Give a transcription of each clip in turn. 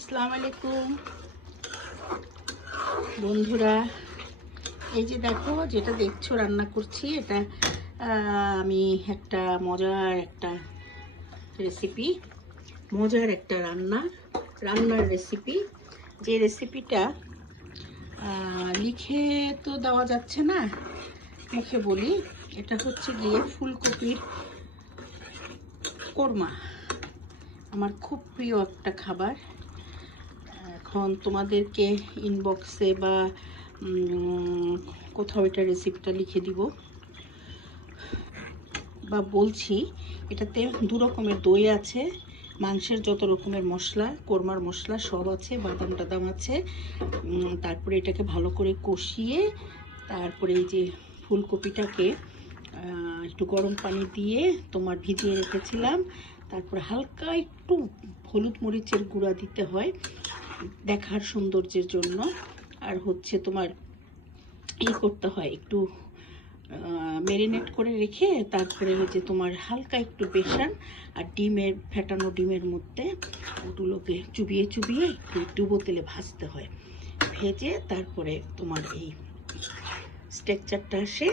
আসসালামু আলাইকুম বন্ধুরা, এই যে দেখো যেটা দেখছো রান্না করছি, এটা আমি একটা মজার একটা রান্নার রেসিপি। যে রেসিপিটা লিখে তো দেওয়া যাচ্ছে না, মুখে বলি। এটা হচ্ছে গিয়ে ফুলকপির কোরমা। আমার খুব প্রিয় একটা খাবার। এখন তোমাদেরকে ইনবক্সে বা কোথাও এটা রেসিপিটা লিখে দিব বা বলছি। এটাতে দু রকমের দই আছে, মাংসের যত রকমের মশলা, কোরমার মশলা সব আছে, বাদাম টাদাম আছে। তারপরে এটাকে ভালো করে কষিয়ে তারপরে এই যে ফুলকপিটাকে একটু গরম পানি দিয়ে তোমার ভিজিয়ে রেখেছিলাম। তারপরে হালকা একটু হলুদ মরিচের গুঁড়া দিতে হয় দেখার সৌন্দর্যের জন্য। আর হচ্ছে তোমার করতে হয় একটু ম্যারিনেট করে রেখে তারপরে হচ্ছে তোমার হালকা একটু বেসন আর ফেটানো ডিমের মধ্যে ওগুলোকে চুবিয়ে একটু ডুবো তেলে ভাজতে হয়। ভেজে তারপরে তোমার এই স্ট্রাকচারটা আসে।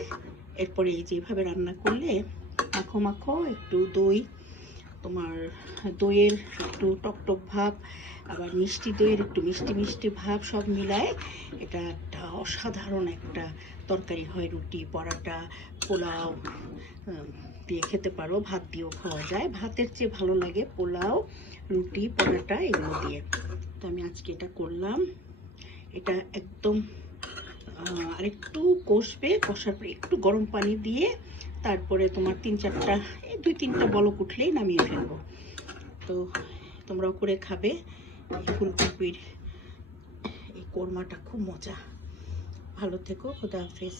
এরপরে এই যেভাবে রান্না করলে মাখো মাখো একটু দই, তোমার দইয়ের একটু টকটক ভাব, আবার মিষ্টি দইয়ের একটু মিষ্টি মিষ্টি ভাব, সব মিলায় এটা একটা অসাধারণ একটা তরকারি হয়। রুটি, পরাটা, পোলাও দিয়ে খেতে পারো, ভাত দিয়েও খাওয়া যায়। ভাতের চেয়ে ভালো লাগে পোলাও, রুটি, পরাটা এগুলো দিয়ে। তো আমি আজকে এটা করলাম। এটা একদম আরেকটু কষার পরে একটু গরম পানি দিয়ে তারপরে তোমার দুই তিনটা বলক উঠলেই নামিয়ে ফেলবো। তো তোমরাও করে খাবে। ফুলকপির এই কোরমাটা খুব মজা। ভালো থেকো, খোদা হাফেজ।